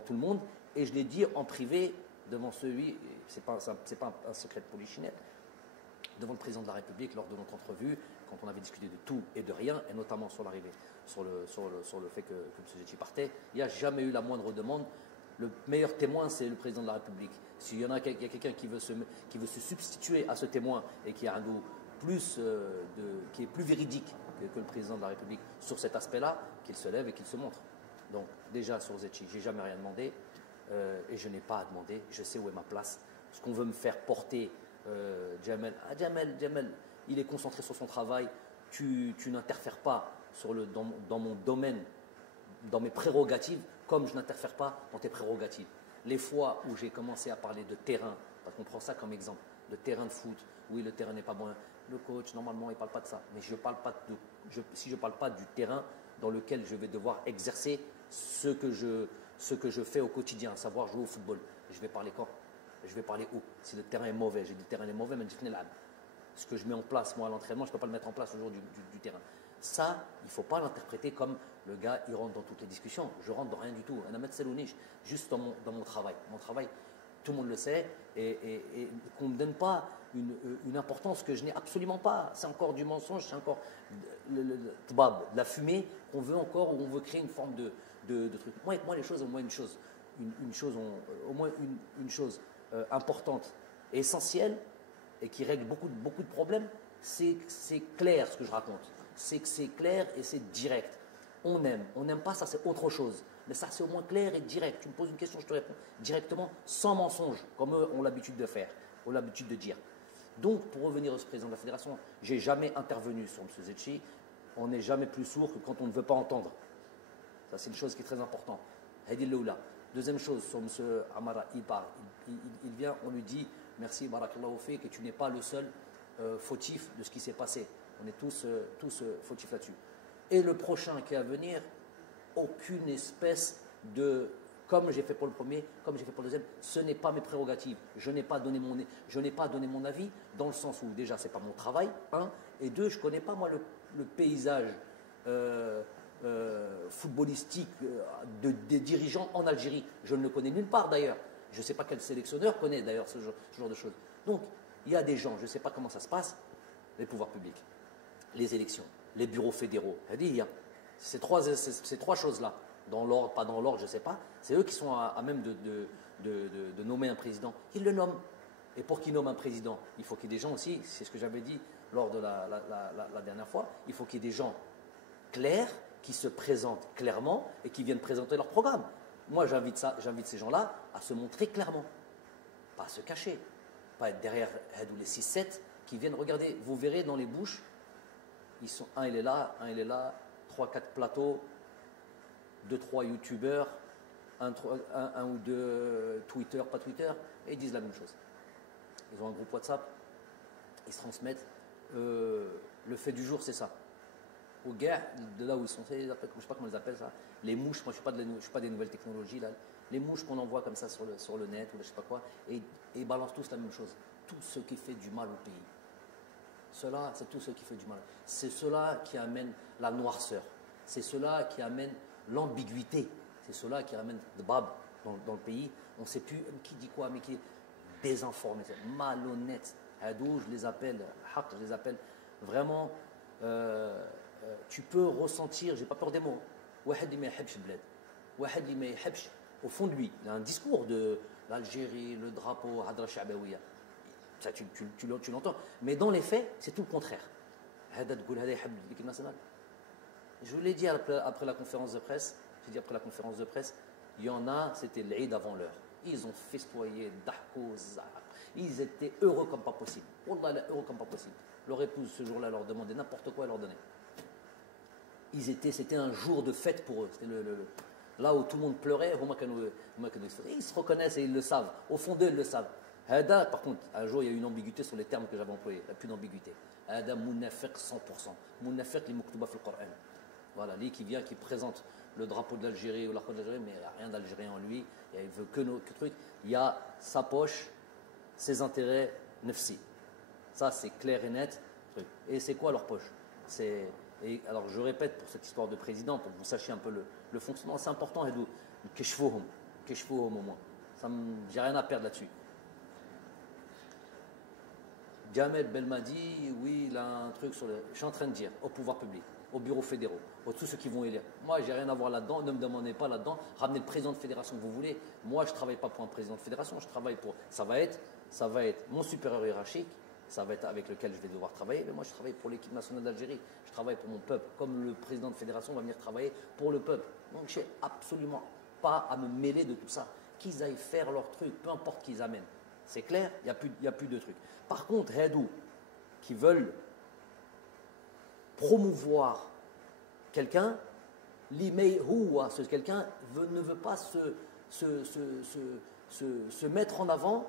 tout le monde, et je l'ai dit en privé devant celui, c'est pas un secret de polichinelle, devant le président de la République lors de notre entrevue, quand on avait discuté de tout et de rien, et notamment sur l'arrivée, sur le fait que M. Zetchi partait, il n'y a jamais eu la moindre demande. Le meilleur témoin, c'est le président de la République. S'il y en a quelqu'un qui veut se substituer à ce témoin et qui a un goût qui est plus véridique que le président de la République sur cet aspect-là, qu'il se lève et qu'il se montre. Donc déjà sur Zetchi, je n'ai jamais rien demandé et je n'ai pas à demander. Je sais où est ma place. Ce qu'on veut me faire porter, Jamel, il est concentré sur son travail. Tu n'interfères pas dans mon domaine, dans mes prérogatives, comme je n'interfère pas dans tes prérogatives. Les fois où j'ai commencé à parler de terrain, parce qu'on prend ça comme exemple, de terrain de foot, oui, le terrain n'est pas bon. Le coach, normalement, il ne parle pas de ça. Mais si je ne parle pas du terrain dans lequel je vais devoir exercer ce que je fais au quotidien, à savoir jouer au football, je vais parler quand? Je vais parler où? Si le terrain est mauvais, j'ai dit le terrain est mauvais, mais ce que je mets en place, moi, à l'entraînement, je ne peux pas le mettre en place au jour du terrain. Ça, il ne faut pas l'interpréter comme le gars, il rentre dans toutes les discussions. Je rentre dans rien du tout. Juste dans mon travail. Mon travail, tout le monde le sait, et qu'on ne me donne pas une importance que je n'ai absolument pas. C'est encore du mensonge, c'est encore de la fumée qu'on veut encore, où on veut créer une forme de truc. Moi, les choses, au moins une chose importante et essentielle, et qui règle beaucoup de problèmes, c'est clair ce que je raconte. C'est que c'est clair et c'est direct. On n'aime pas, ça c'est autre chose. Mais ça c'est au moins clair et direct. Tu me poses une question, je te réponds directement, sans mensonge, comme eux ont l'habitude de faire, ont l'habitude de dire. Donc, pour revenir au président de la fédération, je n'ai jamais intervenu sur M. Zetchi. On n'est jamais plus sourd que quand on ne veut pas entendre. Ça c'est une chose qui est très importante. Hadi Loula. Deuxième chose, sur M. Amara, il parle. Il vient, on lui dit merci, barakallahu fik, que tu n'es pas le seul fautif de ce qui s'est passé. On est tous fautifs là-dessus. Et le prochain qui est à venir, aucune espèce de, comme j'ai fait pour le premier, comme j'ai fait pour le deuxième, ce n'est pas mes prérogatives. Je n'ai pas donné mon avis, dans le sens où déjà ce n'est pas mon travail, un, et deux, je ne connais pas moi le paysage footballistique des dirigeants en Algérie. Je ne le connais nulle part d'ailleurs. Je ne sais pas quel sélectionneur connaît d'ailleurs ce genre de choses. Donc, il y a des gens, je ne sais pas comment ça se passe, les pouvoirs publics, les élections, les bureaux fédéraux. Ces trois choses-là, dans l'ordre, pas dans l'ordre, je ne sais pas, c'est eux qui sont à même de nommer un président. Ils le nomment. Et pour qu'ils nomment un président, il faut qu'il y ait des gens aussi, c'est ce que j'avais dit lors de la dernière fois, il faut qu'il y ait des gens clairs, qui se présentent clairement et qui viennent présenter leur programme. Moi, j'invite ces gens-là à se montrer clairement, pas à se cacher, pas être derrière les 6-7 qui viennent regarder. Vous verrez dans les bouches, un il est là, 3-4 plateaux, 2-3 youtubeurs, un ou deux Twitter, pas Twitter, et ils disent la même chose. Ils ont un groupe WhatsApp, ils se transmettent. Le fait du jour, c'est ça. Aux gars, de là où ils sont, je ne sais pas comment ils appellent ça, les mouches, moi je ne suis pas des nouvelles technologies, là, les mouches qu'on envoie comme ça sur le net ou je ne sais pas quoi, et ils balancent tous la même chose. Tout ce qui fait du mal au pays. Cela, c'est tout ce qui fait du mal. C'est cela qui amène la noirceur. C'est cela qui amène l'ambiguïté. C'est cela qui amène le bab dans le pays. On ne sait plus qui dit quoi, mais qui est désinformé, malhonnête. Hadou, je les appelle vraiment. Tu peux ressentir, j'ai pas peur des mots, au fond de lui, il a un discours de l'Algérie, le drapeau, Hadra Sha'bawiya. Ça, tu l'entends. Mais dans les faits, c'est tout le contraire. Je vous l'ai dit après la conférence de presse, il y en a, c'était l'Eid avant l'heure. Ils ont festoyé, ils étaient heureux comme pas possible. Wallah, heureux comme pas possible. Leur épouse, ce jour-là, leur demandait n'importe quoi, elle leur donnait. C'était un jour de fête pour eux. C'était là où tout le monde pleurait, ils se reconnaissent et ils le savent. Au fond d'eux, ils le savent. Par contre, un jour, il y a eu une ambiguïté sur les termes que j'avais employés. Il n'y a plus d'ambiguïté. Hada munafiq 100%. Munafiq li muktuba fil Qur'an. Voilà, lui qui vient, qui présente le drapeau de l'Algérie ou l'arc de l'Algérie, mais il n'y a rien d'algérien en lui. Il veut que truc. Il y a sa poche, ses intérêts, nefsi. Ça, c'est clair et net. Et c'est quoi leur poche? Alors, je répète pour cette histoire de président, pour que vous sachiez un peu le fonctionnement. C'est important, Hedou. Keshfouhum au moins. J'ai rien à perdre là-dessus. Jamel Belmadi, oui, il a un truc sur le. Je suis en train de dire au pouvoir public, aux bureaux fédéraux, à tous ceux qui vont élire. Moi, j'ai rien à voir là-dedans, ne me demandez pas là-dedans. Ramenez le président de fédération que vous voulez. Moi, je ne travaille pas pour un président de fédération, je travaille pour. Ça va être mon supérieur hiérarchique, ça va être avec lequel je vais devoir travailler. Mais moi, je travaille pour l'équipe nationale d'Algérie, je travaille pour mon peuple, comme le président de fédération va venir travailler pour le peuple. Donc, je n'ai absolument pas à me mêler de tout ça. Qu'ils aillent faire leur truc, peu importe qu'ils amènent. C'est clair, il n'y a plus de trucs. Par contre, Hadou, qui veulent promouvoir quelqu'un, ce quelqu'un ne veut pas se mettre en avant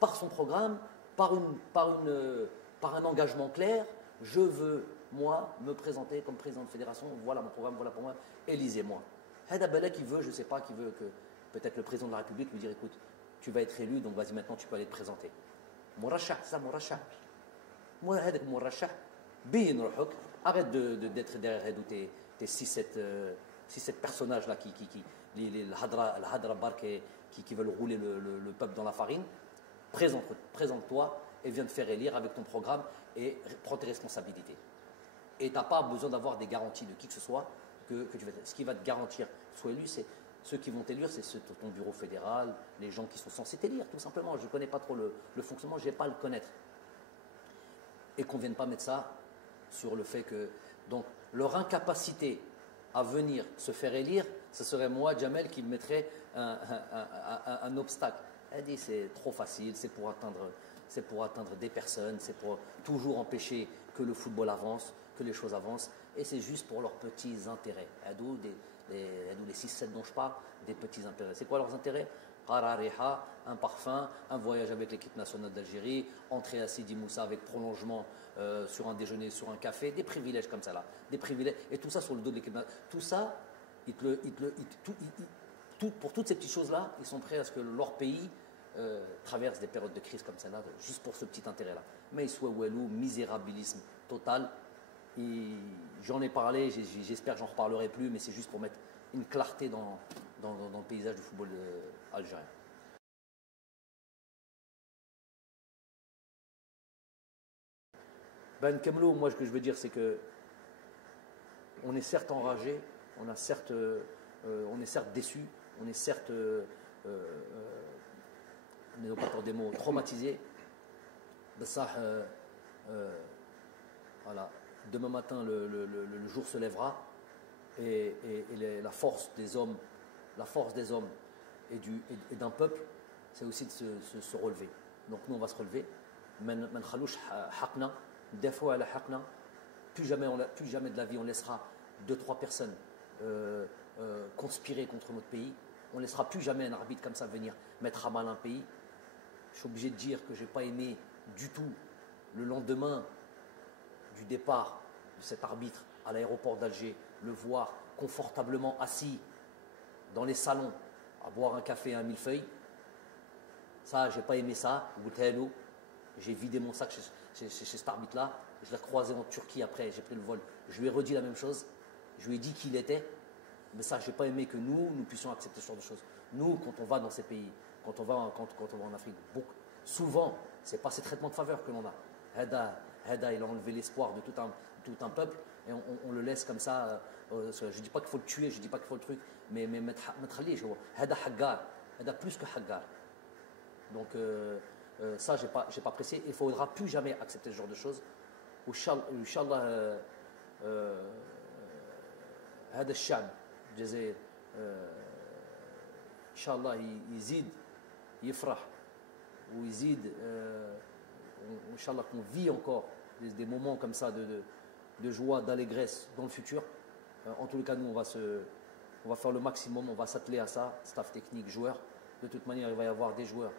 par son programme, par un engagement clair. Je veux, moi, me présenter comme président de fédération. Voilà mon programme, voilà pour moi. Élisez-moi. Hada Bala qui veut, je ne sais pas, qui veut que peut-être le président de la République lui dise écoute, tu vas être élu, donc vas-y maintenant, tu peux aller te présenter. Morachah, ça, Morachah. Moi, هذاك Morachah, بين روحك. Arrête d'être derrière tes 6-7 personnages là les Hadra Bark qui veulent rouler le peuple dans la farine. Présente-toi et viens te faire élire avec ton programme et prends tes responsabilités. Et tu n'as pas besoin d'avoir des garanties de qui que ce soit que tu vas. Ce qui va te garantir sois élu, c'est ceux qui vont t'élire, c'est ton bureau fédéral, les gens qui sont censés t'élire, tout simplement. Je ne connais pas trop le fonctionnement, je ne vais pas le connaître. Et qu'on ne vienne pas mettre ça sur le fait que. Donc, leur incapacité à venir se faire élire, ce serait moi, Jamel, qui mettrait un obstacle. Elle dit c'est trop facile, c'est pour atteindre des personnes, c'est pour toujours empêcher que le football avance, que les choses avancent, et c'est juste pour leurs petits intérêts. D'où les 6-7 dont je parle, des petits intérêts. C'est quoi leurs intérêts? Qarariha, un parfum, un voyage avec l'équipe nationale d'Algérie, entrer à Sidi Moussa avec prolongement sur un déjeuner, sur un café, des privilèges comme ça là, des privilèges, et tout ça sur le dos de l'équipe nationale. Tout ça, pour toutes ces petites choses-là, ils sont prêts à ce que leur pays traverse des périodes de crise comme celle-là, juste pour ce petit intérêt-là. Mais il soit ouelou, misérabilisme total. J'en ai parlé, j'espère que j'en reparlerai plus, mais c'est juste pour mettre une clarté dans le paysage du football algérien. Ben Kemlo, moi ce que je veux dire c'est que on est certes enragé, on est certes déçu, on est certes, n'ayons pas peur des mots, traumatisé. Ça, voilà. Demain matin, le jour se lèvera et la force des hommes et d'un peuple, c'est aussi de se relever. Donc nous, on va se relever. Plus jamais de la vie, on laissera 2-3 personnes conspirer contre notre pays. On ne laissera plus jamais un arbitre comme ça venir mettre à mal un pays. Je suis obligé de dire que je n'ai pas aimé du tout le lendemain du départ de cet arbitre à l'aéroport d'Alger, le voir confortablement assis dans les salons à boire un café et un millefeuille. Ça, je n'ai pas aimé ça. J'ai vidé mon sac chez cet arbitre-là. Je l'ai croisé en Turquie après, j'ai pris le vol. Je lui ai redit la même chose. Je lui ai dit qui il était. Mais ça, je n'ai pas aimé que nous puissions accepter ce genre de choses. Nous, quand on va dans ces pays, quand on va en Afrique, souvent, ce n'est pas ces traitements de faveur que l'on a. Heda, il a enlevé l'espoir de tout un peuple et on le laisse comme ça. Je ne dis pas qu'il faut le tuer, je ne dis pas qu'il faut le truc, mais mettre Heda Haggar, Heda plus que Haggar. Donc ça, je n'ai pas apprécié. Il ne faudra plus jamais accepter ce genre de choses. Inch'Allah, هذا الشعب الجزائر إن شاء الله يزيد يفرح ويزيد إن شاء الله qu'on vit encore des moments comme ça de joie, d'allégresse dans le futur. En tous les cas, nous, on va faire le maximum, on va s'atteler à ça, staff technique, joueurs. De toute manière, il va y avoir des joueurs.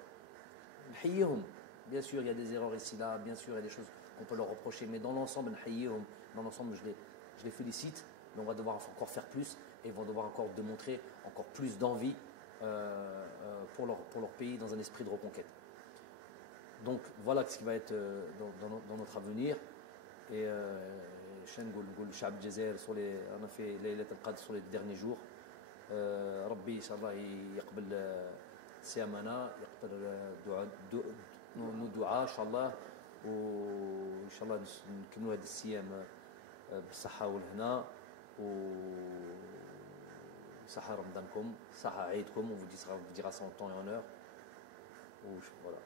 Bien sûr, il y a des erreurs ici, là, bien sûr, il y a des choses qu'on peut leur reprocher, mais dans l'ensemble, je les félicite. Mais on va devoir encore faire plus et ils vont devoir encore démontrer encore plus d'envie pour leur pays dans un esprit de reconquête. Donc voilà ce qui va être dans notre avenir. Et on a fait les lettres sur les derniers jours. Rabbi, Inch'Allah, سيامنا يقدر دعاء ان شاء الله، وان شاء الله نكملوا هذه الصيام بالصحه والهنا، وصحه رمضانكم، صحه عيدكم، on vous dira son temps et honneur. Voilà.